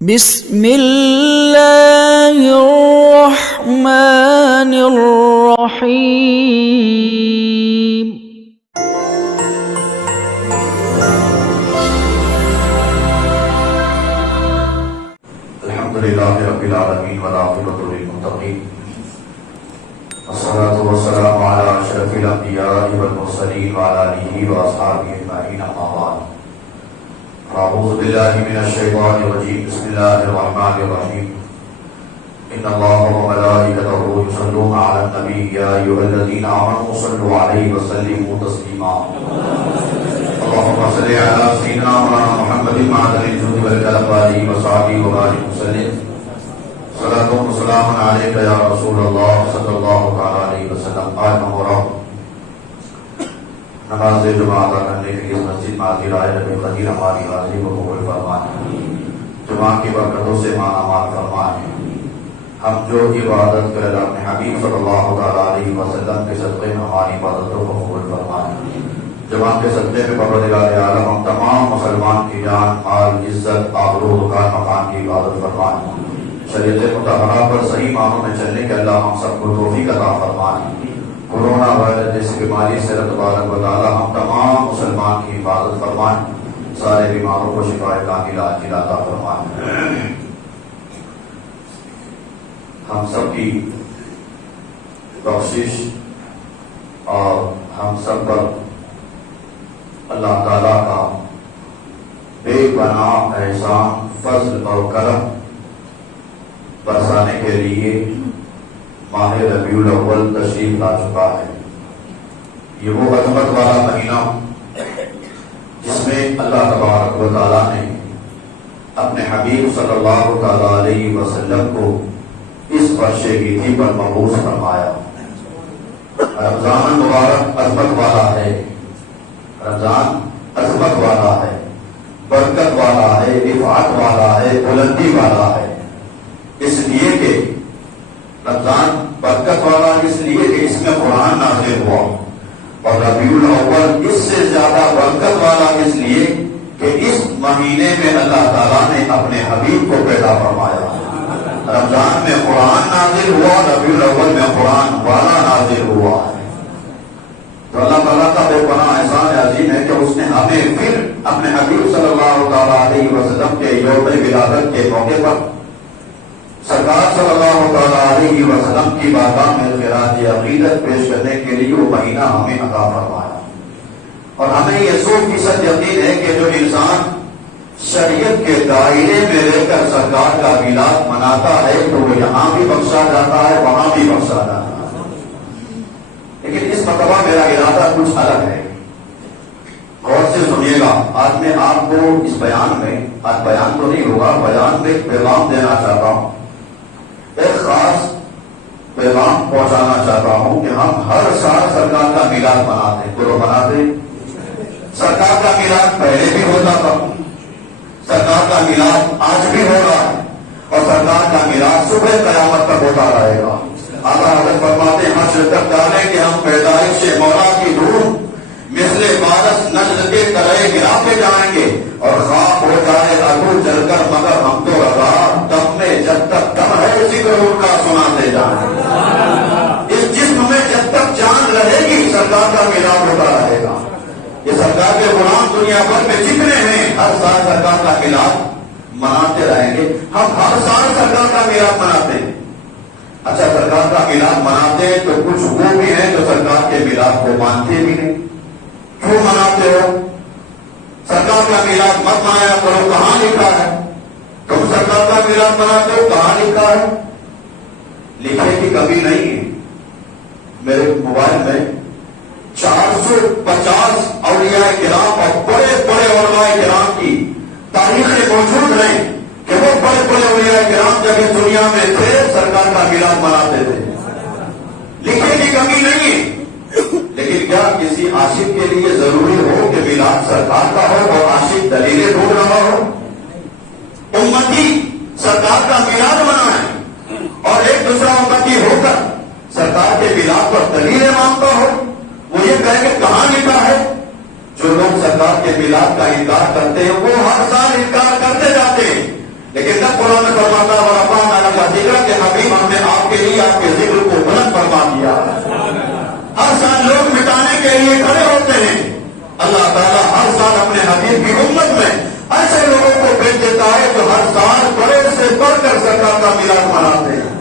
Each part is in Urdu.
بسم اللہ الرحمن الرحیم الحمدللہ رب العالمین والعاقبۃ للمتقین والصلاة والسلام علی اشرف الانبیاء والمرسلین وعلی آلہ واصحابہ اجمعین اما بعد اعوذ باللہ من الشیطان الرجیم بسم اللہ الرحمن الرحیم ان اللہ وملائکتہ یصلون علی النبی یا ایھا الذین آمنوا صلوا علیہ وسلموا تسلیما اللهم صل على سيدنا محمد معدن الجود والكرم وآله وصحبه وبارك وسلم صلاة وسلام عليك يا رسول الله صلى الله عليه وسلم آج ہمارا نماز جمعہ ادا کرنے کے لیے مسجد میں حاضر آئے رب قدیر ہماری حاضری کو قبول فرمائے، جمعہ کی برکتوں سے مالا مال فرمائے۔ ہم جو عبادت کر اپنے حبیب صلی اللہ علیہ وسلم کے صدقے میں ہماری عبادتوں کو قبول فرمائے۔ جمعہ کے صدقے میں پروردگار عالم ہم تمام مسلمان کی جان، مال، عزت، آبرو، وقار، مقام کی عبادت فرمائے۔ شریعت مطہرہ پر صحیح معنوں میں چلنے کے اللہ ہم سب کو توفیق عطا فرمائے۔ کورونا وائرس جیسی بیماری سے اللہ تبارک و تعالی ہم تمام مسلمان کی حفاظت فرمائے، سارے بیماروں کو شفاء کاملہ عاجلہ عطا فرمائے۔ ہم سب کی بخشش اور ہم سب پر اللہ تعالیٰ کا بے پناہ احسان، فضل اور کرم برسانے کے لیے ماہ ربیع الاول تشریف لا چکا ہے۔ یہ وہ عظمت والا مہینہ جس میں اللہ تبارک و تعالیٰ نے اپنے حبیب صلی اللہ علیہ وسلم کو اس فرشے کی تھی پر مبعوث فرمایا۔ رمضان مبارک عظمت والا ہے، رمضان عظمت والا ہے، برکت والا ہے، رفعت والا ہے، بلندی والا ہے۔ اس لیے کہ رمضان برکت والا اس لیے کہ اس میں قرآن نازل ہوا، اور ربیع الاول اس سے زیادہ برکت والا اس لیے کہ اس مہینے میں اللہ تعالیٰ نے اپنے حبیب کو پیدا فرمایا۔ رمضان میں قرآن نازل ہوا، ربیع الاول میں قرآن والا نازل ہوا ہے۔ تو اللہ تعالیٰ کا بے پناہ احسان عظیم ہے کہ اس نے ہمیں پھر اپنے حبیب صلی اللہ علیہ وسلم کے یوم ولادت کے موقع پر سرکار صلی اللہ علیہ وسلم کی بارگاہ میں خراج عقیدت پیش کرنے کے لیے وہ مہینہ ہمیں عطا فرمایا۔ اور ہمیں یہ 100% یقین ہے کہ جو انسان شریعت کے دائرے میں رہ کر سرکار کا میلاد مناتا ہے تو وہ یہاں بھی بخشا جاتا ہے، وہاں بھی بخشا جاتا ہے۔ لیکن اس مرتبہ میرا ارادہ کچھ الگ ہے، غور سے سنیے گا۔ آج میں آپ کو اس بیان میں، آج بیان تو نہیں ہوگا، بیان میں ایک پیغام دینا چاہتا ہوں، ایک خاص پیغام پہنچانا چاہتا ہوں کہ ہم ہر سال سرکار کا میلاد مناتے ہیں، تو مناتے۔ سرکار کا میلاد پہلے بھی ہوتا تھا، سرکار کا میلاد آج بھی ہوگا، اور سرکار کا میلاد صبح قیامت تک ہوتا رہے گا۔ اعلیٰ حضرت فرماتے ہیں حشر تک ڈالیں کہ ہم پیدائش سے مولا کی دھوم مثل بارش نجد کے تلے گرا کے جائیں گے، اور خاک ہو جائے ابو جل کر مگر ہم تو رضا دم میں جب تک دم ہے ذکر ان کا سناتے جائیں۔ اس جسم میں جب تک جان رہے گی سرکار کا میلاد ہوتا رہے گا۔ یہ سرکار کے غلام دنیا بھر میں جتنے ہیں ہر سال سرکار کا میلاد مناتے رہیں گے۔ ہم ہر سال سرکار کا میلاد مناتے ہیں۔ اچھا، سرکار کا میلاد مناتے ہیں تو کچھ وہ بھی ہیں جو سرکار کے میلاد کو مانتے بھی نہیں۔ کیوں مناتے ہو؟ سرکار کا میلاد مت منایا کرو، کہاں لکھا ہے؟ تم سرکار کا میلاد مناتے ہو، کہاں لکھا ہے؟ لکھے کی کمی نہیں ہے۔ میرے موبائل میں 450 اولیاء کرام اور بڑے بڑے علماء کرام کی تاریخیں موجود ہیں کہ وہ بڑے بڑے اولیاء کرام جب اس دنیا میں تھے سرکار کا میلاد مناتے تھے۔ لکھے کی کمی نہیں ہے، لیکن کیا کسی عاشق کے لیے ضروری ہو کہ میلاد سرکار کا ہو اور عاشق دلیلیں ڈھونڈ رہا ہو؟ امتی سرکار کا میلاد منائے اور ایک دوسرا امتی ہو کر سرکار کے میلاد پر دلیلیں مانگتا ہو، وہ یہ کہے کہ کہاں لکھا ہے؟ جو لوگ سرکار کے میلاد کا انکار کرتے ہیں وہ ہر سال انکار کرتے جاتے ہیں، لیکن نہ آپ کے ذکر کو بلند فرما دیا. ہر سال لوگ مٹانے کے لیے کھڑے ہوتے ہیں. اللہ تعالیٰ ہر سال اپنے حبیب کی امت میں ایسے لوگوں کو بھیج دیتا ہے جو ہر سال بڑے سے بڑھ کر سرکار کا میلاد مناتے ہیں.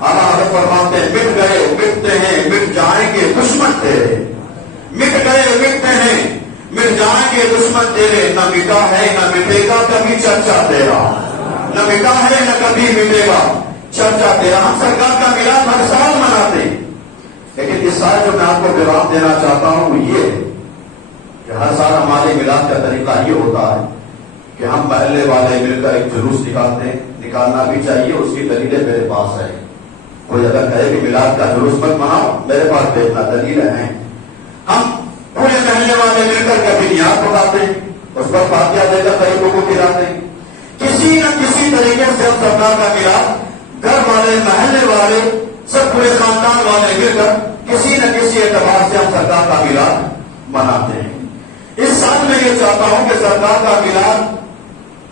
اعلیٰ حضرت فرماتے ہیں مٹ گئے مٹتے ہیں مٹ جائیں گے دشمن تیرے. مٹ گئے مٹتے ہیں مٹ جائیں گے دشمن تیرے. نہ مٹا ہے نہ مٹے گا کبھی چرچا تیرا. نہ مٹا ہے نہ کبھی مٹے گا چرچا تیرا. ہم سرکار کا میلاد ہر سال مناتے ہیں. لیکن اس سال جو میں آپ کو پیغام دینا چاہتا ہوں وہ یہ ہے کہ ہر سال ہمارے میلاد کا طریقہ یہ ہوتا ہے کہ ہم محلے والے مل کر ایک جلوس نکالتے ہیں. نکالنا بھی چاہیے, اس کی دلیلیں میرے پاس ہے. کوئی اگر کہے کہ میلاد کا جلوس مت مناؤ, میرے پاس دیکھنا دلیلیں ہیں. ہم پورے محلے والے مل کر کبھی نیاز پڑھاتے ہیں, اس پر فاتحہ دے کر غریبوں کو کھلاتے ہیں. کسی نہ کسی طریقے سے ہم سرکار کا میلاد گھر والے محلے والے سب پورے خاندان والے مل کر کسی نہ کسی اعتبار سے ہم سرکار کا میلاد مناتے ہیں. اس سال میں یہ چاہتا ہوں کہ سرکار کا میلاد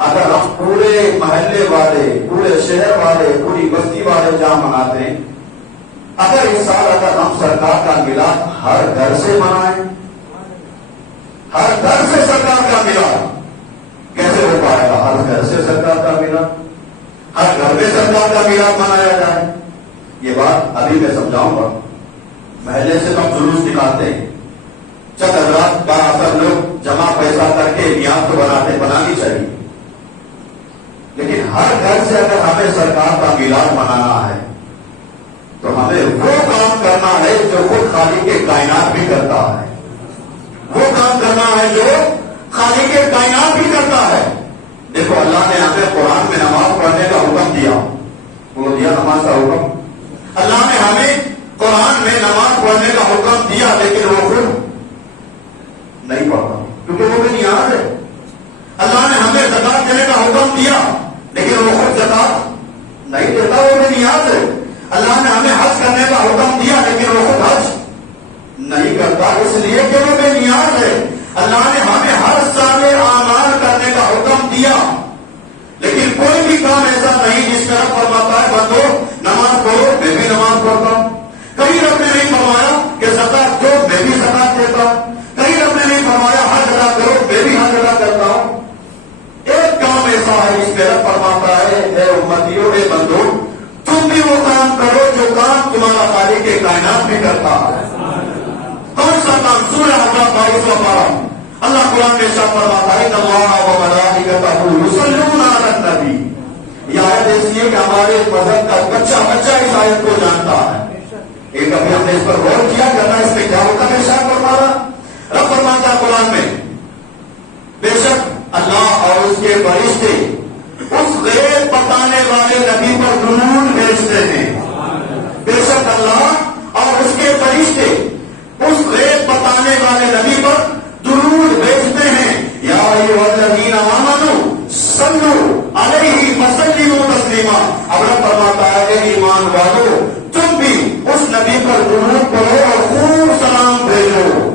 اگر ہم پورے محلے والے پورے شہر والے پوری بستی والے جہاں مناتے ہیں, اگر اس سال اگر ہم سرکار کا میلاد ہر گھر سے منائیں, ہر گھر سے سرکار کا میلاد کیسے ہو پائے گا؟ ہر گھر سے سرکار کا میلاد, ہر گھر میں سرکار کا میلاد منایا جائے. یہ بات ابھی میں سمجھاؤں گا. محلے سے ہم جلوس نکالتے ہیں, چند حضرات بااثر لوگ جمع پیسہ کر کے نیاز تو بنانی چاہیے. لیکن ہر گھر سے اگر ہمیں سرکار کا میلاد منانا ہے تو ہمیں وہ کام کرنا ہے جو خود خالق کائنات بھی کرتا ہے. وہ کام کرنا ہے جو خالق کائنات بھی کرتا ہے. دیکھو اللہ نے ہمیں قرآن میں نماز پڑھنے کا حکم دیا, وہ دیا نماز کا حکم. اللہ نے ہمیں قرآن میں نماز پڑھنے کا حکم دیا, لیکن وہ خود نہیں پڑھتا کیونکہ وہ بھی نیاز ہے. اللہ نے ہمیں زکات دینے کا حکم دیا, لیکن وہ خود زکات نہیں دیتا, وہ بھی نیاز ہے. اللہ نے ہمیں حج کرنے کا حکم دیا, لیکن وہ خود حج نہیں کرتا, اس لیے کہ وہ بے نیاز ہے. اللہ نے ہمیں ہر سال اعمال کرنے کا حکم دیا, لیکن کوئی بھی کام ایسا نہیں جس طرح فرماتا ہے بندو نماز پڑھو, میں بھی نماز پڑھتا ہوں. کہیں رب نے نہیں فرمایا کہ زکات دو, میں بھی زکات دیتا ہوں. کہیں رب نے نہیں فرمایا حج ادا کرو, میں بھی حج ادا کرتا ہوں. ایک کام ایسا ہے جس میں رب فرماتا ہے اے امتیوں اے بندو تم بھی وہ کام کرو جو کام تمہارا خالق کائنات بھی کرتا ہے. کون سا کام؟ سورہ حجرات 22 پارہ اللہ قرآن میں ارشاد فرماتا ہے اللہ و ملائکتہ یصلون علی النبی. یہ آیت ایسی ہے کہ ہمارے مذہب کا بچہ اس آیت کو جانتا ہے. ایک ابھی ہم نے اس پر غور کیا کرنا اس میں کیا ہوتا ہے. ارشاد فرمایا رب فرماتا ہے قرآن میں بے شک اللہ اور اس کے فرشتے اس غیب بتانے والے نبی پر درود بھیجتے ہیں. بے شک اللہ اور اس کے فرشتے اس غیب بتانے والے نبی پر درود بھیجتے ہیں. یا ایھا الذین آمنوا صلوا علیہ وسلموا تسلیما. اب رب فرماتا ہے اے ایمان والو تم بھی اس نبی پر درود پڑھو اور خوب سلام بھیجو.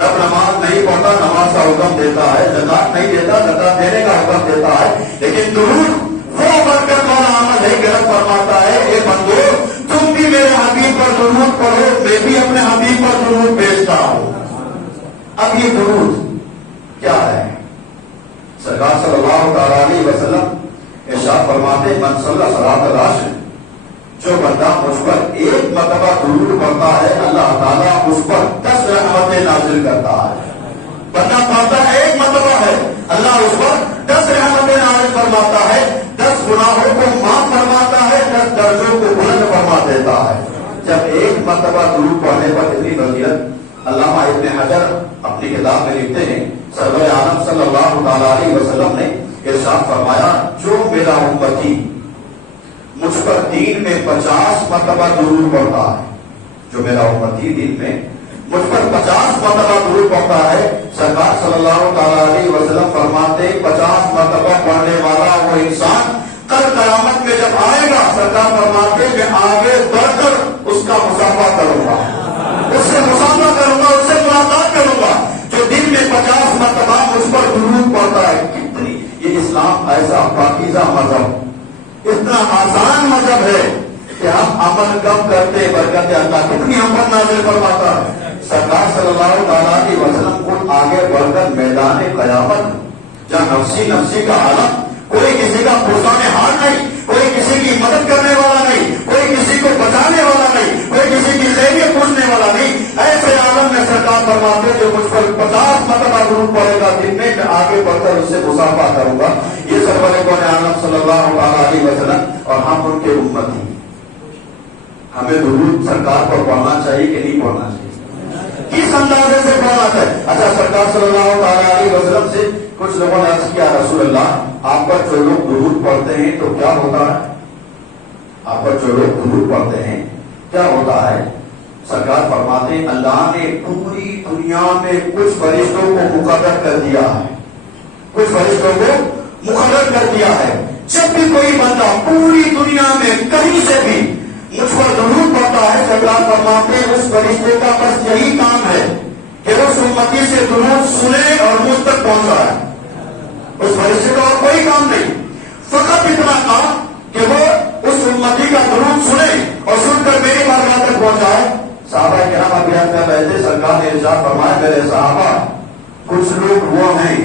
رب نماز نہیں پڑھتا, نماز کا حکم دیتا ہے. زکات نہیں دیتا, زکات دینے کا حکم دیتا ہے. لیکن درود وہ برکت والا عمل ہے کہ رب فرماتا ہے اے بندو تم بھی میرے حبیب پر درود پڑھو, میں بھی اپنے حبیب پر درود بھیجتا ہوں. اب یہ درود کیا ہے؟ سرکار صلی اللہ تعالی علیہ وسلم ارشاد فرماتے من صلی صلاۃ العشر, جو بندہ مجھ پر ایک مرتبہ درود پڑھتا ہے اللہ تعالیٰ اس پر 10 رحمتیں نازل کرتا ہے. بندہ پڑھتا ہے ایک مرتبہ ہے, اللہ اس پر 10 رحمتیں نازل فرماتا ہے, 10 گناہوں کو معاف فرماتا ہے, 10 درجوں کو بلند فرما دیتا ہے. جب ایک مرتبہ درود پڑھنے پر اتنی فضیلت, علامہ ابن حجر اپنی کتاب میں لکھتے ہیں سرور عالم صلی اللہ تعالی علیہ وسلم نے ارشاد فرمایا جو میرا امتی مجھ پر دین میں 50 مرتبہ درود پڑھتا ہے, جو میرا امتی دین میں مجھ پر 50 مرتبہ درود پڑھتا ہے, سرکار صلی اللہ تعالی علیہ وسلم فرماتے 50 مرتبہ پڑھنے والا وہ انسان کل قیامت میں جب آئے گا سرکار فرماتے میں آگے بڑھ کر اس کا مصافحہ کروں گا, اس سے مصافحہ کروں گا, اس سے ملاقات کروں گا جو دن میں 50 مرتبہ مجھ پر درود پڑھتا ہے. کتنی یہ اسلام ایسا پاکیزہ مذہب, اتنا آسان مذہب ہے کہ ہم عمل کم کرتے برکت اللہ کتنی ہم پر نازل فرماتا ہے. سرکار صلی اللہ تعالیٰ علیہ وسلم خود آگے بڑھ کر میدان قیامت جہاں نفسی نفسی کا عالم، کوئی کسی کا پرسانے ہار نہیں، کوئی کسی کی مدد کرنے والا نہیں، کوئی کسی کو بچانے والا نہیں، کوئی کسی کی خیریت پوچھنے والا نہیں، ایسے عالم میں سرکار فرماتے جو مجھ پر 50 مرتبہ درود پڑے گا دن میں آگے بڑھ کر اس سے مصافحہ کروں گا. یہ سرور کون عالم صلی اللہ تعالیٰ علیہ وسلم اور ہم ان کے امت ہیں. ہمیں درود سرکار پر پڑھنا چاہیے کہ نہیں پڑھنا چاہیے؟ کس اندازے سے پڑھنا چاہیے؟ اچھا، سرکار صلی اللہ تعالیٰ علیہ وسلم سے کچھ لوگوں نے عرض کیا رسول اللہ آپ پر جو لوگ درود پڑھتے ہیں تو کیا ہوتا ہے؟ آپ پر جو لوگ درود پڑھتے ہیں کیا ہوتا ہے؟ سرکار فرماتے ہیں اللہ نے پوری دنیا میں کچھ فرشتوں کو مقرر کر دیا ہے، کچھ فرشتوں کو مقرر کر دیا ہے. جب بھی کوئی بندہ پوری دنیا میں کہیں سے بھی مجھ پر درود پڑتا ہے، سرکار فرماتے ہیں اس فرشتے کا بس یہی کام ہے کہ اس امتی سے درود سنے اور مجھ تک پہنچائے. اس فرشتے کا اور کوئی کام نہیں، فقط اتنا کام کہ وہ اس امتی کا درود سنے اور سن کر میری بارگاہ تک پہنچائے. صحابہ کرام ابیات کر رہے تھے، سرکار نے ارشاد فرمایا میرے صحابہ کچھ لوگ وہ ہیں،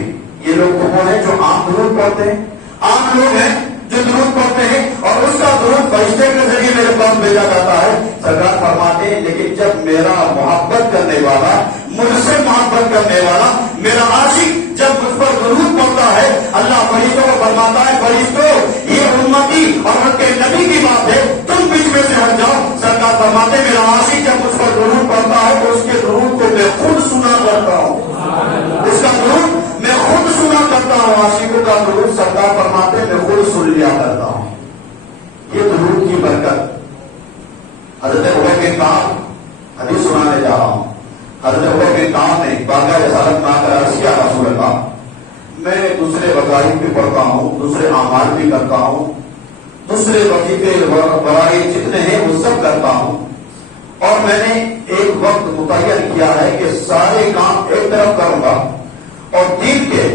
یہ لوگ وہ ہیں جو عام درود پڑھتے ہیں، عام لوگ ہیں جو درود پڑھتے ہیں اور اس کا درود فرشتے کے ذریعے میرے پاس بھیجا جاتا ہے. سرکار فرماتے ہیں لیکن جب میرا محبت کرنے والا، مجھ سے محبت کرنے والا، میرا عاشق جب مجھ پر درود پڑتا ہے، اللہ فرشتوں کو فرماتا ہے فرشتوں یہ امتی اور ان کے نبی کی بات ہے، تم بیچ میں سے ہٹ جاؤ. سرکار فرماتے ہیں میرا عاشق جب مجھ پر درود پڑتا ہے تو اس کے درود کو میں خود سنا کرتا ہوں، اس کا درود میں خود سنا کرتا ہوں. عاشقوں کا درود سرکار فرماتے ہیں میں خود سن لیا کرتا ہوں. یہ درود کی برکت. حضرت عمر بن کعب حدیث سنانے جا رہا ہوں. حضرت عمر بن کعب نے بارگاہ رسالت میں آ کر عرض کیا رسول اللہ میں دوسرے وظائف بھی پڑھتا ہوں، دوسرے اعمال بھی کرتا ہوں، دوسرے وظیفے فرائض جتنے ہیں وہ سب کرتا ہوں، اور میں نے ایک وقت متعین کیا ہے کہ سارے کام ایک طرف کروں گا اور دین کے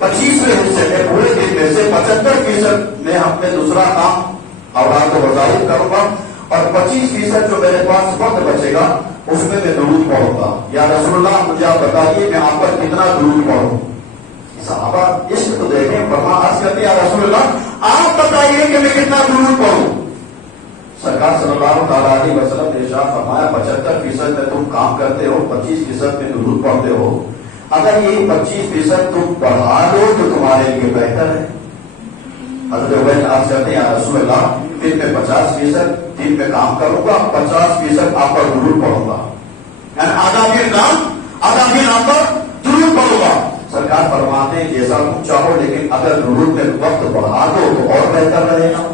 25ویں حصے میں پورے دن میں سے 75% میں اپنے دوسرا کام اولاد کو وظائف کروں گا اور 25% جو میرے پاس وقت بچے گا اس میں درود پڑھوں گا. یا رسول اللہ مجھے آپ بتائیے میں آپ پر کتنا درود پڑھوں؟ صحابہ عشق تو دیکھیں، فرما عرض کرتے یا رسول اللہ آپ بتائیے کہ میں کتنا درود پڑھوں. سرکار صلی اللہ تعالیٰ علیہ وسلم نے ارشاد فرمایا 75% میں تم کام کرتے ہو، 25% میں درود پڑھتے ہو. اگر یہ 25% تم بڑھا دو تو تمہارے لیے بہتر ہے. حضرت عبید عرض کرتے ہیں یا رسول اللہ پھر میں 50% دن میں کام کروں گا، 50% آپ پر درود پڑھوں گا، یعنی آدھا دن کام آدھا دن آپ پر درود پڑھوں گا. سرکار فرماتے ہیں جیسا تم چاہو لیکن اگر درود میں وقت بڑھا دو تو اور بہتر رہے گا.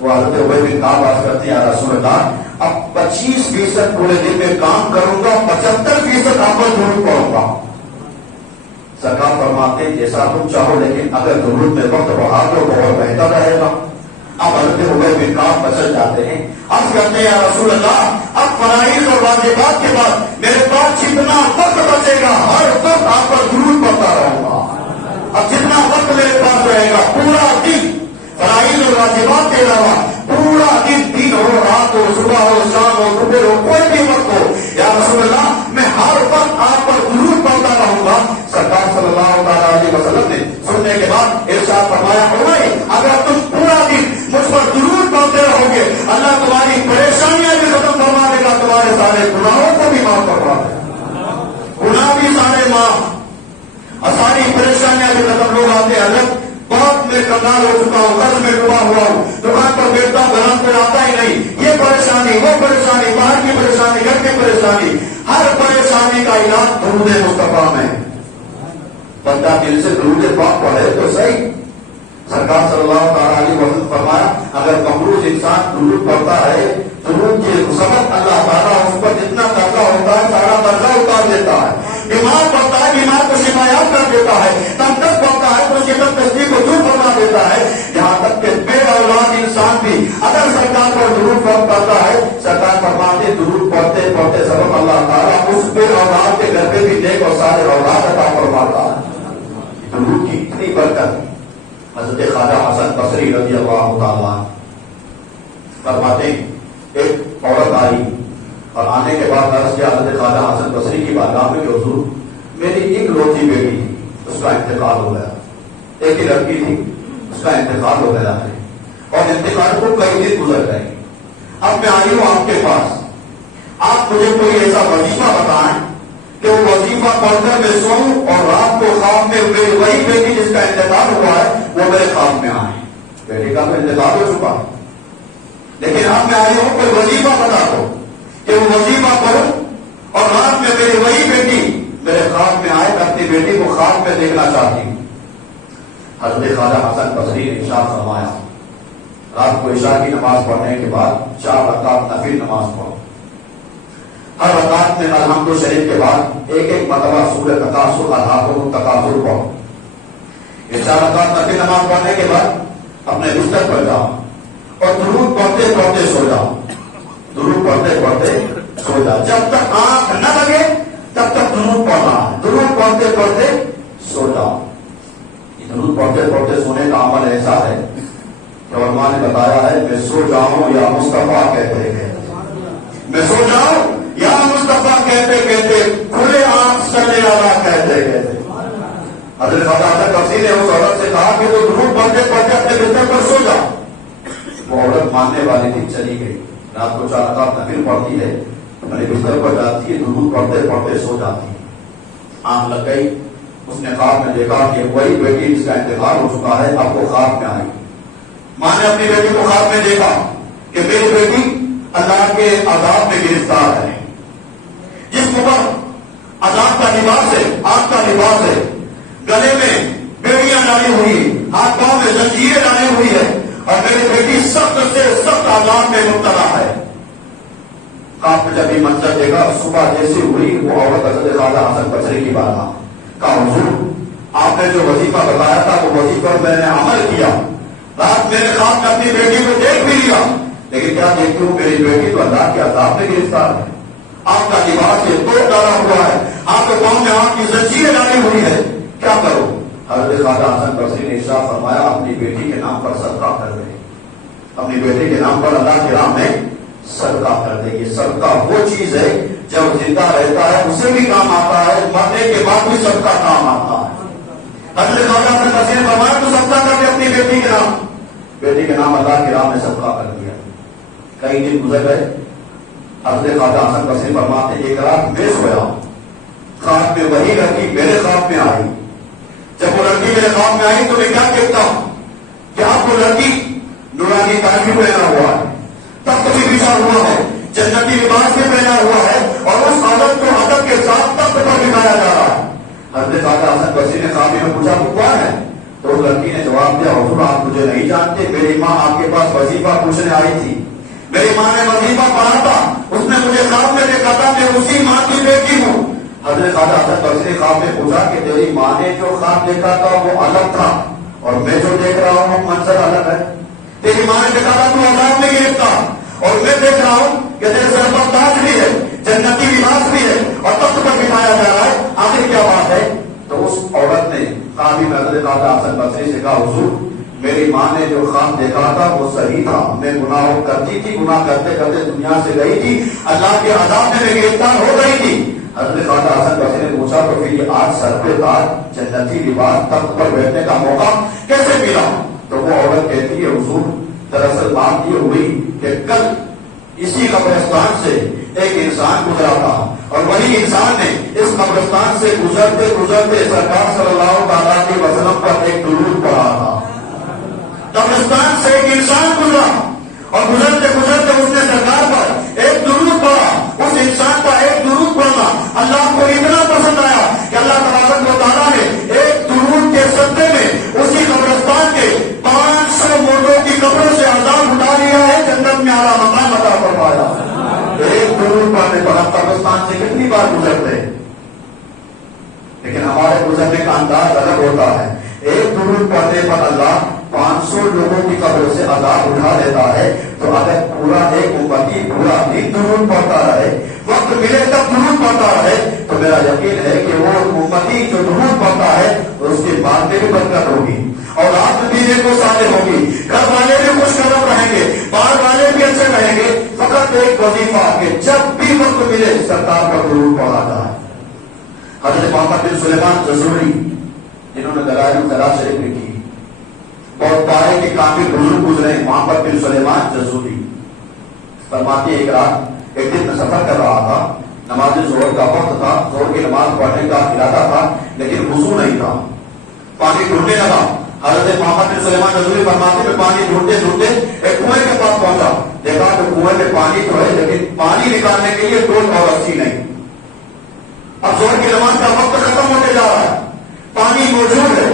وہ حضرت عبید بن کعب عرض کرتے ہیں یا رسول اللہ اب 25% پورے دن میں کام کروں گا، 75% آپ پر درود پڑھوں گا. سرکار فرماتے ہیں جیسا تم چاہو لیکن اگر درود میں وقت بڑھا دو تو اور بہتر رہے گا. اب حضرت عبید بن کعب بچل جاتے ہیں، عرض کرتے ہیں یا رسول اللہ اب فرائض اور واجبات کے بعد میرے پاس جتنا وقت بچے گا ہر وقت آپ پر درود پڑتا رہوں گا. اب جتنا وقت میرے پاس رہے گا پورا دن فرائض اور واجبات کے علاوہ پورا دن ہو رات ہو صبح ہو شام ہو دوپہر ہو کوئی بھی وقت ہو، یا رسول اللہ میں ہر وقت آپ پر درود پڑتا رہوں گا. سرکار صلی اللہ تعالیٰ علیہ وسلم نے سننے کے بعد ارشاد فرمایا اگر تم پورا دن مجھ پر درود پڑھتے رہو گے اللہ تمہاری پریشانیاں بھی ختم فرما دے گا، تمہارے سارے گناہوں کو بھی معاف کروا دے گا، گناہ بھی سارے معاف اور ساری پریشانیاں بھی ختم. لوگ آتے ہیں بہت میں کنگال ہو چکا ہوں، قرض میں ڈوبا ہوا ہوں، دکان پر بیٹھتا ہوں گھر پہ آتا ہی نہیں، یہ پریشانی وہ پریشانی، باہر کی پریشانی گھر کی پریشانی، ہر پریشانی کا علاج درود مصطفیٰ میں. بندہ دل سے درود پاک پڑھے تو صحیح. سرکار صلی اللہ تعالیٰ علیہ وسلم فرمایا اگر مقروض انسان درود پڑھتا ہے درود کے سبب اللہ تعالیٰ اس پر جتنا قرضہ ہوتا ہے سارا قرضہ اتار دیتا ہے. بیمار پڑتا ہے بیمار کو شفایاب کر دیتا ہے، تندرست پڑتا ہے تو اس کی تندرستی کو دور فرما دیتا ہے. یہاں تک کہ بے اولاد انسان بھی اگر سرکار پر درود پڑتا ہے سرکار فرماتے درود پڑھتے پڑھتے سبب اللہ تعالیٰ اس بے اولاد کے گھر پہ بھی نیک اور سارے اولاد عطا فرماتا ہے. درود کی اتنی برکت. حضرت خواجہ حسن بصری رضی اللہ تعالیٰ فرماتے ہیں ایک عورت آئی اور آنے کے بعد عرض کیا حضرت خواجہ حسن بصری کی بارگاہ میں کہ حضور میری ایک لوتی بیٹی تھی، اس کا انتقال ہو گیا، ایک ہی لڑکی تھی، اس کا انتقال ہو گیا ہے اور انتقال کو کئی دن گزر گئے، اب میں آئی ہوں آپ کے پاس، آپ مجھے کوئی ایسا وظیفہ بتائیں کہ وہ وظیفہ پڑھ کر میں سوؤں اور رات کو خواب میں میری وہی بیٹی جس کا انتقال ہوا ہے وہ میرے خواب میں آئے۔ بیٹی کا تو انتقال ہو چکا لیکن اب میں آئی ہوں کوئی وظیفہ بتا دو کہ وہ وظیفہ پڑھوں اور رات میں میری وہی بیٹی میرے خواب میں آئے، میں اپنی بیٹی کو خواب میں دیکھنا چاہتی ہوں۔ حضرت خواجہ حسن بصری نے ارشاد فرمایا رات کو عشاء کی نماز پڑھنے کے بعد 4 رکعت نفل نماز پڑھو، ہر رکعت میں الحمد شریف کے بعد ایک ایک مرتبہ سورہ تکاثر الہاکم التکاثر پڑھو۔ یہ 4 رکعت نفل نماز پڑھنے کے بعد اپنے بستر پر جاؤ اور درود پڑھتے پڑھتے سو جاؤ، درود پڑھتے پڑھتے سو جاؤ، جب تک آنکھ نہ لگے تب تک درود پڑھنا ہے، درود پڑھتے پڑھتے سو جاؤ۔ یہ درود پڑھتے پڑھتے سونے کا عمل ایسا ہے کہ علماء نے بتایا ہے میں سو جاؤں یا مصطفیٰ کہتے ہیں، میں سو جاؤں یا مصطفیٰ کہتے کہتے کھلے آنکھ صلی اللہ کہتے کہتے۔ حضرت خواجہ حسن بصری نے اس عورت سے کہا کہ تو درود پڑھتے پڑھتے اپنے بستر پر سو جاؤ۔ وہ عورت ماننے والی تھی، چلی گئی، رات کو 4 رکعت نفل پڑھتی ہے، اپنے بستر پر جاتی ہے، درود پڑھتے پڑھتے سو جاتی ہے۔ آنکھ لگ گئی، اس نے خواب میں دیکھا کہ وہی بیٹی جس کا انتقال ہو چکا ہے اب وہ خواب میں آئی۔ ماں نے اپنی بیٹی کو خواب میں دیکھا کہ میری بیٹی اللہ کے عذاب میں گرفتار ہے، جس پر عذاب کا لباس ہے، آگ کا لباس ہے، گلے میں بیڑیاں ڈالی ہوئی، ہاتھ پاؤں میں زنجیریں ڈالی ہوئی ہے اور میری بیٹی سخت سے سخت عذاب میں مبتلا ہے۔ خواب میں جب یہ منظر دیکھا، صبح جیسی ہوئی وہ عورت حضرت خواجہ حسن بصری کی بارگاہ کہا حضور آپ نے جو وظیفہ بتایا تھا وہ وظیفہ میں نے عمل کیا، رات میرے خواب میں اپنی بیٹی کو دیکھ بھی لیا، لیکن کیا دیکھتی ہوں میری بیٹی تو اللہ کے عذاب میں گرفتار ہے، آپ کا لباس یہ توڑ ڈالا ہوا ہے، آپ کے پاؤں میں آپ کی زنجیریں ڈالی ہوئی ہے، کیا کرو؟ حضرت خواجہ حسن بصری نے ارشاد فرمایا اپنی بیٹی کے نام پر صدقہ کر دے، اپنی بیٹی کے نام پر اللہ کی راہ میں صدقہ کر دے۔ یہ صدقہ وہ چیز ہے جب زندہ رہتا ہے اسے بھی کام آتا ہے، مرنے کے بعد بھی صدقہ کام آتا ہے۔ حضرت خواجہ حسن بصری نے فرمایا تو صدقہ کر دے اپنی بیٹی کے نام، بیٹی کے نام اللہ کی راہ میں صدقہ کر دیا۔ کئی دن گزر گئے، حضرت خواجہ حسن بصری فرماتے ایک رات میں سویا، خواب میں وہی لڑکی میرے خواب میں آئی، جب وہ لڑکی میرے خواب میں آئی تو میں کیا کہتا ہوں کہ آپ کو لڑکی نورانی تعلیم پہنا ہوا ہے، تخت بھی بچھا ہوا ہے، جنتی لباس بھی پہنا ہوا ہے اور اس عادت کو ادب کے ساتھ تخت پر بٹھایا جا رہا ہے۔ حضرت خواجہ حسن بصری نے خواب میں پوچھا وہ کون ہے؟ تو اس لڑکی نے جواب دیا حضور آپ مجھے نہیں جانتے، میری ماں آپ کے پاس وظیفہ پوچھنے آئی تھی، میری ماں نے وظیفہ پڑھا تھا، اس نے مجھے خواب میں دیکھا تھا، میں اسی ماں کی بیٹی ہوں۔ حضرت خواجہ حسن بصری نے خواب میں پوچھا کہ تیری ماں نے جو خواب دیکھا تھا وہ الگ تھا اور میں جو دیکھ رہا ہوں وہ منظر الگ ہے، تیری ماں نے دیکھا تھا تو عذاب میں گرفتار اور میں دیکھ رہا ہوں کہ تیرے سر پر تاج بھی ہے، جنتی لباس بھی ہے اور تخت پر بٹھایا جا رہا ہے، آخر کیا بات ہے؟ تو اس عورت نے خواب میں حضرت خواجہ حسن بصری سے کہا حضور میری ماں نے جو خواب دیکھا تھا وہ صحیح تھا، میں گناہ کرتی تھی، گناہ کرتے کرتے دنیا سے گئی تھی، اللہ کے عذاب میں گرفتار ہو گئی تھی۔ حضرت خواجہ حسن بصری نے پوچھا تو پھر یہ آج سر پہ تاج جنتی لباس تخت پر بیٹھنے کا موقع کیسے ملا؟ تو وہ عورت کہتی ہے حضور دراصل بات یہ ہوئی کہ کل اسی قبرستان سے ایک انسان گزرا تھا اور وہی انسان نے اس قبرستان سے گزرتے گزرتے سرکار صلی اللہ علیہ وسلم پر ایک درود پڑھا تھا۔ قبرستان سے ایک انسان گزرا اور گزرتے گزرتے اس نے سرکار پر ایک درود پڑھا، اس انسان کا ایک درود پڑھنا اللہ کو اتنا پسند آیا کہ اللہ تبارک و تعالیٰ نے ایک درود کے صدقے میں اسی قبرستان کے 500 مردوں کی قبروں سے عذاب اٹھا لیا ہے، جنت میں اعلیٰ مقام عطا فرمایا۔ ایک درود پڑھنے پر ہم قبرستان سے کتنی بار گزرتے ہیں، لیکن ہمارے گزرنے کا انداز الگ ہوتا ہے۔ ایک درود پڑھنے پر اللہ 500 لوگوں کی قبر سے عذاب اٹھا دیتا ہے، تو اگر پورا ایک امتی پورا دن درود پڑھتا رہے، وقت ملے تب درود پڑھتا رہے، تو میرا یقین ہے کہ وہ امتی جو درود پڑھتا ہے اس کی بات میں بھی برکت ہوگی اور آپ بیوی کو صالح ہوگی، گھر والے بھی خوش قدم رہیں گے، باہر والے بھی اچھے فقط ایک وظیفہ کہ جب بھی وقت ملے سرکار کا درود پڑھا جائے. حضرت محمد بن سلیمان جزوری جنہوں نے دلائل الخیرات شریف لکھی، بہت بڑے کے کافی بزرگ گزرے محمد بن سلیمان جزوری، فرماتے ایک رات ایک دن سفر کر رہا تھا، نماز ظہر کا وقت تھا، ظہر کی نماز پڑھنے کا ارادہ تھا لیکن وضو نہیں تھا، پانی ڈھونڈنے لگا. حضرت محمد بن سلیمان جزوری فرماتے میں پانی ڈھونڈتے ڈھونڈتے ایک کنویں کے پاس پہنچا، دیکھا تو کنویں میں پانی تو ہے لیکن پانی نکالنے کے لیے ڈول اور رسی نہیں. اب ظہر کی نماز کا وقت ختم ہونے جا رہا ہے، پانی موجود ہے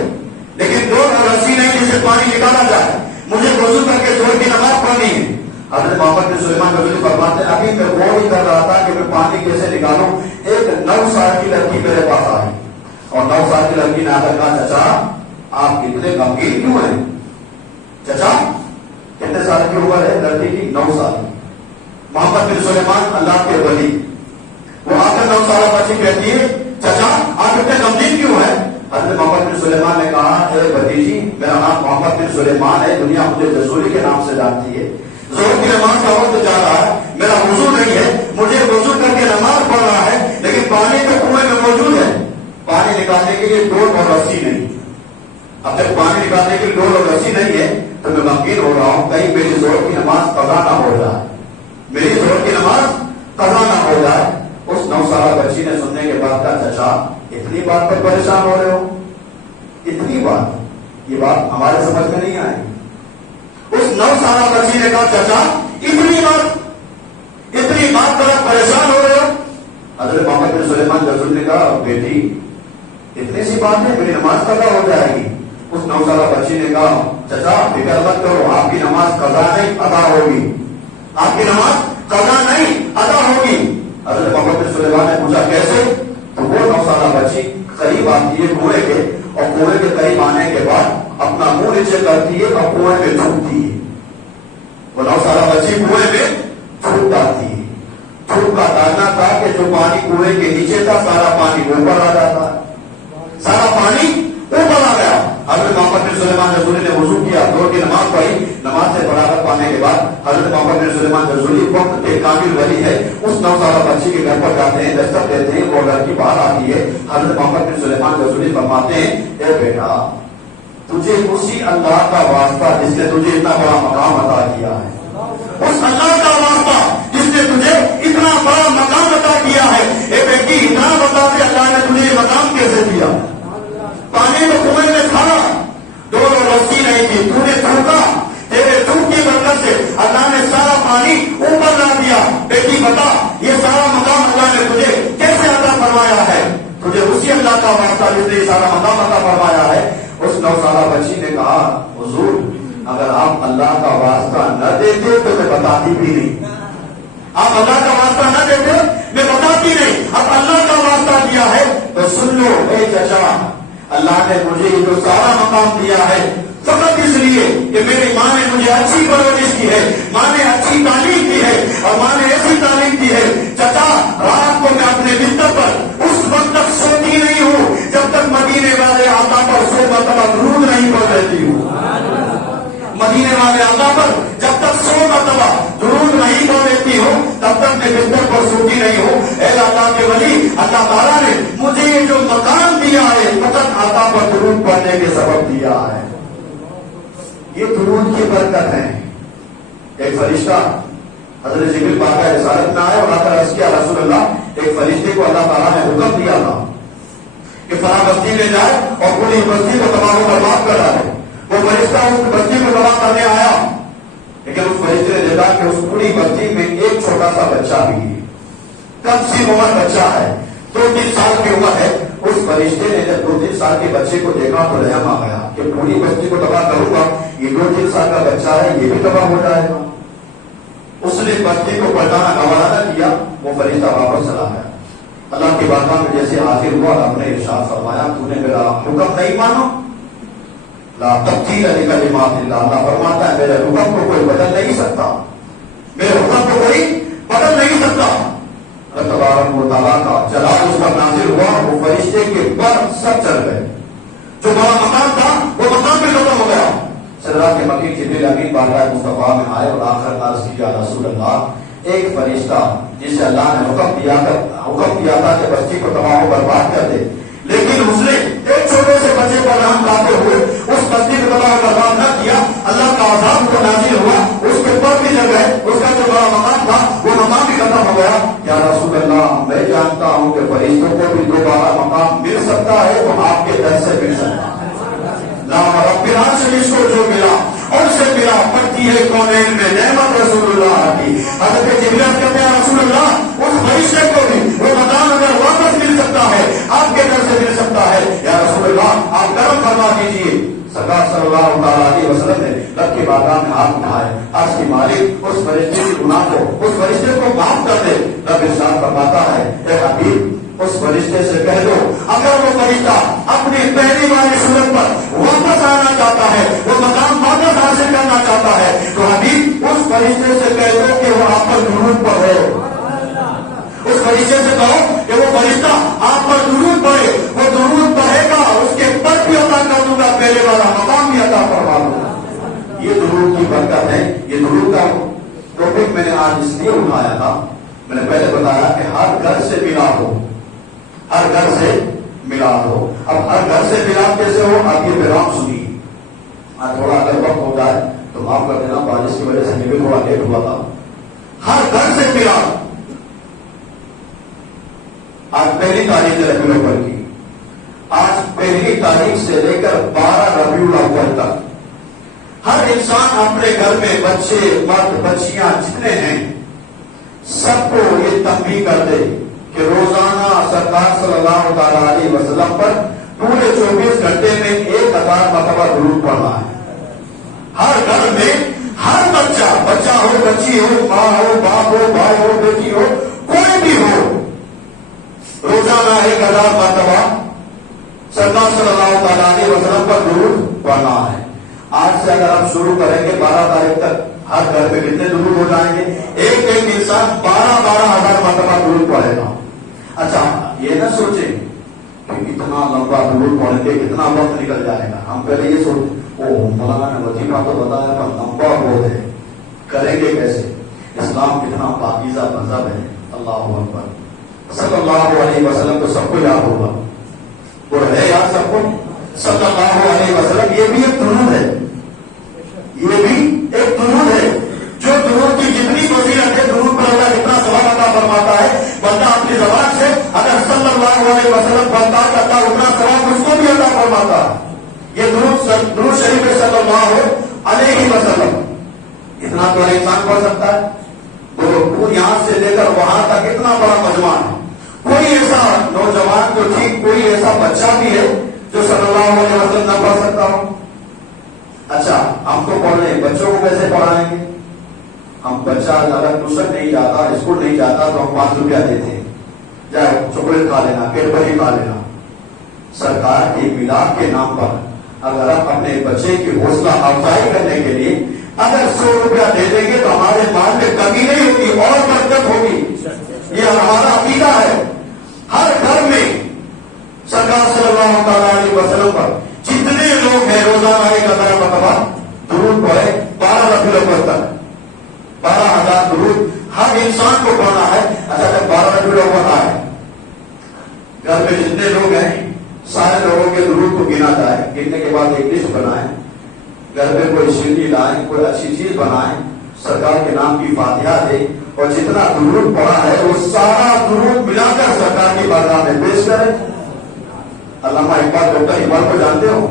لیکن ڈول اور رسی نہیں جس سے پانی نکالا جائے، مجھے وضو کر کے ظہر کی نماز پڑھنی ہے. حضرت محمد بن سلیمان جزوری فرماتے ہیں ابھی میں وہ ہی کر رہا تھا کہ میں پانی کیسے نکالوں، ایک 9 سال کی لڑکی میرے پاس آئی اور 9 سال کی لڑکی نے آ کر کہا چچا آپ اتنے غمگین کیوں ہیں؟ چچا کتنے سال کی عمر ہے لڑکی کی؟ 9 سال. محمد بن سلیمان اللہ کے ولی، وہ آ کر 9 سالہ بچی کہتی ہے چچا آپ اتنے غمگین کیوں ہیں؟ حضرت محمد بن سلیمان نے کہا اے بھتیجی میرا نام محمد بن سلیمان ہے، دنیا مجھے جزوری کے نام سے جانتی ہے، ظہر کی نماز کا وقت جا رہا ہے، میرا وضو نہیں ہے، مجھے وضو کر کے نماز پڑھ رہا ہے لیکن پانی تو کنویں میں موجود ہے، پانی نکالنے کے لیے ڈول اور رسی نہیں. اب جب پانی نکالنے کے لیے ڈول اور رسی نہیں ہے تو میں غمگین ہو رہا ہوں کہیں میری ظہر کی نماز قضا نہ ہو جائے، میری ظہر کی نماز قضا نہ ہو جائے. اس 9 سالہ بچی نے سننے کے بعد کہا چچا اتنی بات پر پریشان ہو رہے ہو، اتنی بات، یہ بات ہمارے سمجھ میں نہیں آئی. اس 9 سالہ بچی نے کہا چچا اتنی بات پر آپ پریشان ہو رہے ہو. حضرت محمد بن سلیمان جزوری نے کہا بیٹی اتنی سی بات ہے میری نماز قضا ہو جائے گی. اس 9 سالہ بچی نے کہا چچا فکر مت کرو آپ کی نماز قضا نہیں ادا ہوگی، آپ کی نماز قضا نہیں ادا ہوگی. حضرت محمد بن سلیمان نے پوچھا کیسے؟ تو وہ 9 سالہ بچی قریب آتی ہے کنویں کے اور کنویں کے قریب آنے کے بعد اپنا منہ نیچے کرتی ہے اور کنویں میں تھوکتی ہے. وہ 9 سالہ بچی کنویں میں تھوک ڈالتی ہے. تھوک کا ڈالنا تھا کہ جو پانی کنویں کے نیچے تھا سارا پانی اوپر آ جاتا ہے، سارا پانی اوپر آ گیا. حضرت محمد بن سلیمان جزوری نے وضو کیا، ظہر کی نماز پڑھی، نماز سے فراغت پانے کے بعد حضرت محمد بن سلیمان جزوری وقت کے کامل ولی ہے، اس 9 سالہ بچی کے گھر پر جاتے ہیں، دستک دیتے ہیں، وہ لڑکی باہر آتی ہے. حضرت محمد بن سلیمان جزوری فرماتے ہیں اے بیٹا تجھے اسی اللہ کا واسطہ جس نے تجھے اتنا بڑا مقام عطا کیا ہے، اس اللہ کا واسطہ جس نے تجھے اتنا بڑا مقام عطا کیا ہے، اے بیٹی اتنا بتا دے اللہ نے تجھے یہ مقام کیسے دیا. پانی تو کنویں میں تھا، ڈول اور رسی نہیں تھی، تو نے تھوکا، تیرے تھوک کی برکت سے اللہ نے سارا پانی اوپر لا دیا. بیٹی بتا یہ سارا مقام اللہ نے تجھے کیسے عطا فرمایا ہے؟ تجھے اسی اللہ کا واسطہ جس نے یہ سارا مقام عطا فرمایا ہے. اس 9 سالہ بچی نے کہا حضور اگر آپ اللہ کا واسطہ نہ دیتے تو میں بتاتی بھی نہیں، آپ اللہ کا واسطہ نہ دیتے میں بتاتی نہیں، اب اللہ کا واسطہ دیا ہے تو سن لو اے چچا اللہ نے مجھے یہ جو سارا مقام دیا ہے فقط اس لیے کہ میری ماں نے مجھے اچھی پرورش کی ہے، ماں نے اچھی تعلیم دی ہے اور ماں نے ایسی تعلیم دی ہے چچا رات کو میں اپنے بستر پر اس وقت تک سوتی نہیں ہوں جب تک مدینے والے آقا پر 100 مرتبہ درود نہیں پڑھ لیتی ہوں. مدینے والے آقا پر جب تک 100 مرتبہ درود نہیں پڑھ لیتی ہوں تب تک میں بستر پر سوتی نہیں ہوں. اے اللہ کے ولی اللہ تعالیٰ نے مجھے یہ جو مقام دیا ہے فقط آقا پر درود پڑھنے کے سبب دیا ہے. یہ درود کی برکت ہے. ایک فرشتہ حضرت جبریل پاک کا رسالت میں آیا اور آ کر عرض کیا رسول اللہ ایک فرشتے کو اللہ تعالیٰ نے حکم دیا تھا کہ فلاں بستی میں جائے اور پوری بستی کو تباہ و برباد کر ڈالے. وہ فرشتہ اس بستی کو تباہ کرنے آیا لیکن اس فرشتے نے دیکھا کہ اس پوری بستی میں ایک چھوٹا سا بچہ بھی ہے، کم سی عمر بچہ ہے، 2-3 سال کی عمر ہے. اس فرشتے نے جب 2-3 سال کے بچے کو دیکھا تو رحم آ گیا کہ پوری بستی کو تباہ کروں گا، یہ 2-3 سال کا بچہ ہے یہ بھی تباہ ہو جائے گا. اس نے بستی کو پلٹانا گوارا نہ کیا، وہ فرشتہ واپس چلا گیا. اللہ کی بارگاہ میں جیسے حاضر ہوا رب نے ارشاد فرمایا تو نے میرا حکم نہیں مانا، لا تبدیل لکلمات اللہ. اللہ فرماتا ہے میرے حکم کو کوئی بدل نہیں سکتا، میرے حکم کو کوئی بدل نہیں سکتا. اللہ تبارک و تعالیٰ کا جلال اس پر نازل ہوا، وہ فرشتے کے پر سب چل گئے، جو بڑا مقام تھا وہ مقام بھی ختم ہو گیا. صدرات کے مکین جبریل امین بارگاہ مصطفیٰ میں آئے اور آخر عرض کیا رسول اللہ ایک فرشتہ جسے اللہ نے حکم دیا تھا کہ بستی کو تمام برباد کر دے، لیکن اس نے ایک چھوٹے سے بچے پر رحم لاتے ہوئے اس بستی کو تباہ برباد نہ کیا۔ اللہ کا عذاب کو نازل ہوا، اس کے پر بھی لگ گئے، اس کا جو بڑا مقام تھا وہ مقام بھی ختم ہو گیا۔ یا رسول اللہ، میں جانتا ہوں کہ فرشتوں کو بھی دوبارہ مقام مل سکتا ہے تو آپ کے در سے مل سکتا ہے۔ ربنا سے اس کو جو ملا اور سے ملا پڑتی ہے کونین میں نعمت رسول اللہ کی۔ حضرت جبریل کہتے ہیں رسول اللہ اس فرشتے کو بھی وہ مقام اگر واپس مل سکتا ہے آپ کے در سے مل سکتا ہے، یا رسول اللہ آپ کرم فرما دیجیے۔ سرکار صلی اللہ علیہ وسلم نے رب کی بارگاہ میں ہاتھ اٹھائے، عرش کی مالک اس فرشتے کی گناہ کو، اس فرشتے کو معاف کر دے۔ رب ارشاد فرماتا ہے اے حبیب اس فرشتے سے کہہ دو اگر وہ فرشتہ اپنی پہلی والی صورت پر واپس آنا چاہتا ہے، وہ مقام واپس حاصل کرنا چاہتا ہے، تو حبیب اس فرشتے سے کہہ دو کہ وہ آپ پر درود پڑھے۔ اس فرشتے سے کہو کہ وہ فرشتہ آپ پر درود پڑھے، وہ درود پڑھے گا، اس کے پر بھی عطا کر دوں گا، پہلے والا مقام بھی عطا فرما دوں گا۔ یہ درود کی برکت ہے۔ یہ درود کا ٹاپک میں نے آج اس لیے اٹھایا تھا، میں نے پہلے بتایا کہ ہر گھر سے ملا ہو، ہر گھر سے ملاد ہو۔ اب ہر گھر سے ملاد کیسے ہو؟ آپ یہ پیغام سنیے۔ تھوڑا اگر وقت ہو جائے تو معاف کر دینا، بارش کی وجہ سے یہ بھی تھوڑا لیٹ ہوا تھا۔ ہر گھر سے ملاد آج پہلی تاریخ ربیع الاول کی، آج پہلی تاریخ سے لے کر 12 ربیع الاول تک ہر انسان اپنے گھر میں بچے مرد بچیاں جتنے ہیں سب کو یہ تنبیہ کر دے کہ روزانہ سرکار صلی اللہ تعالی علیہ وسلم پر پورے 24 گھنٹے میں 1000 مرتبہ درود پڑھنا ہے۔ ہر گھر میں ہر بچہ ہو، بچی ہو، ماں ہو، باپ ہو، بھائی ہو، بیٹی ہو، کوئی بھی ہو، روزانہ 1000 مرتبہ سرکار صلی اللہ تعالی علیہ وسلم پر درود پڑھنا ہے۔ آج سے اگر ہم شروع کریں گے 12 تاریخ تک ہر گھر میں کتنے درود ہو جائیں گے؟ ایک انسان 12,000 مرتبہ درود پڑھے گا۔ اچھا یہ نہ سوچیں کہ کتنا لمبا درود پڑھیں گے، کتنا وقت نکل جائے گا۔ ہم پہلے یہ سوچتے مولانا نے وظیفہ تو بتایا پر لمبا بہت ہے، کریں گے کیسے؟ اسلام کتنا پاکیزہ مذہب ہے۔ اللہ اکبر۔ صلی اللہ علیہ وسلم تو سب کو یاد ہوگا، وہ ہے یاد سب کو؟ صلی اللہ علیہ وسلم یہ بھی ایک درود ہے، یہ بھی ایک درود ہے۔ جو درود کی جتنی فضیلت ہے، درود پر اللہ جتنا ثواب عطا فرماتا ہے، بندہ اپنی زبان سے اگر صلی اللہ علیہ وسلم پڑھتا کرتا اتنا ثواب اس کو بھی عطا فرماتا ہے۔ یہ درود شریف صلی اللہ علیہ وسلم اتنا تو انسان پڑھ سکتا ہے، تو یہاں سے لے کر وہاں تک اتنا بڑا مجموعہ ہے۔ کوئی ایسا نوجوان تو ٹھیک، کوئی ایسا بچہ بھی ہے جو صلی اللہ علیہ وسلم نہ پڑھ سکتا ہو؟ اچھا ہم تو پڑھ رہے ہیں، بچوں کو کیسے پڑھائیں گے؟ ہم بچہ اگر ٹیوشن نہیں جاتا، اسکول نہیں جاتا تو ہم 5 روپیہ دیتے ہیں، جائے چاکلیٹ کھا لینا، کیڈبری کھا لینا۔ سرکار کی میلاد کے نام پر اگر ہم اپنے بچے کی حوصلہ افزائی کرنے کے لیے اگر 100 روپیہ دے دیں گے تو ہمارے مال میں کمی نہیں ہوگی اور برکت ہوگی۔ یہ ہمارا عقیدہ ہے۔ ہر گھر میں سرکار صلی اللہ تعالی علیہ وسلم پر جتنے لوگ ہیں روزانہ 1000 مرتبہ درود پڑھے، 12 ربیع الاول تک 12,000 درود ہر انسان کو پڑھنا ہے۔ اچھا جب 12 ربیع الاول آئے، گھر میں جتنے لوگ ہیں سارے لوگوں کے درود کو گنا جائے، گننے کے بعد ایک لسٹ بنائیں، گھر میں کوئی شیرنی لائیں، کوئی اچھی چیز بنائیں، سرکار کے نام کی فاتحہ دے، اور جتنا درود پڑھا ہے وہ سارا درود ملا کر سرکار کی بارگاہ میں پیش کریں۔ علامہ اقبال، ڈاکٹر اقبال کو جانتے ہو؟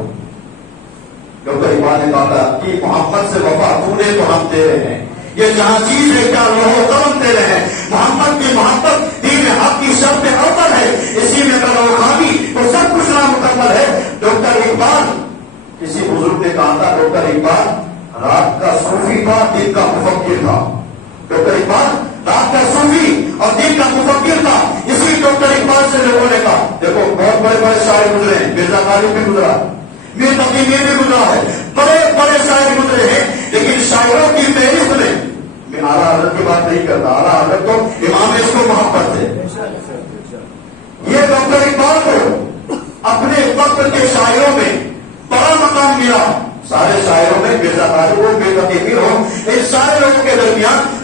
ڈاکٹر اقبال نے کہا کہ محمد سے وفا تو نے تو ہم تیرے ہیں، یہ جہاں چیز ہے کیا لوہو قلم تیرے ہیں، محمد کی محبت دین حق کی شرط اول ہے، اسی میں اگر وہ خامی تو سب کچھ نامکمل ہے۔ ڈاکٹر اقبال، کسی بزرگ نے کہا تھا ڈاکٹر اقبال رات کا صوفی تھا، دن کا مفکر تھا۔ ڈاکٹر اقبال رات کا صوفی اور دن کا مفکر تھا۔ اسی ڈاکٹر اقبال سے لوگوں نے کہا، دیکھو بہت بڑے بڑے شاعر گزرے ہیں، مرزا غالب بھی گزرا، میر تقی میر بھی گزرا ہے، بڑے بڑے شاعر گزرے ہیں، لیکن شاعروں کی فہرست میں میں اعلیٰ حضرت کی بات نہیں کرتا، اعلیٰ حضرت تو امام اس کو محبت ہے۔ یہ ڈاکٹر اقبال کو اپنے وقت کے شاعروں میں بڑا مقام ملا۔ سارے شاعروں میں مرزا غالب ہو، میر تقی میر ہو، ان سارے لوگوں کے درمیان